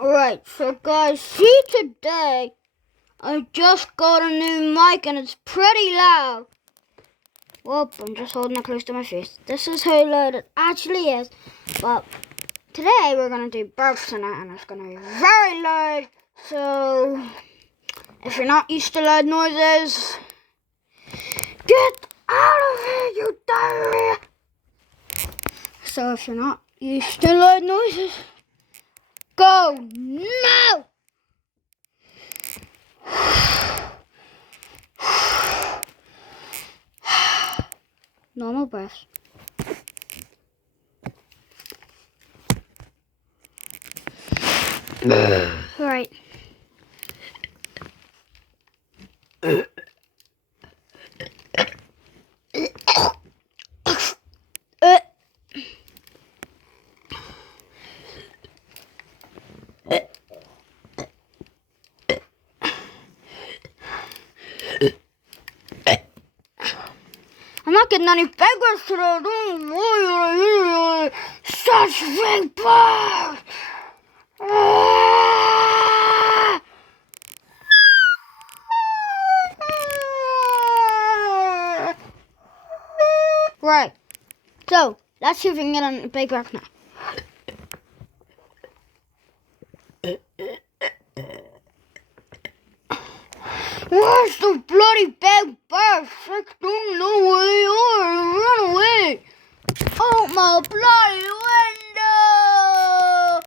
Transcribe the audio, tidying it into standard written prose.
Alright, so guys, see today, I just got a new mic and it's pretty loud. Whoop, I'm just holding it close to my face. This is how loud it actually is. But today we're going to do burps in it and it's going to be very loud. So, if you're not used to loud noises, get out of here, you diarrhea! So if you're not used to loud noises, go now! Normal breaths. Right. I'm not getting any beggars today. Don't worry. Such big burps. Right. So let's see if we can get on a big burp now. Where's the bloody big burps? I don't know where they are. Run away. Oh my bloody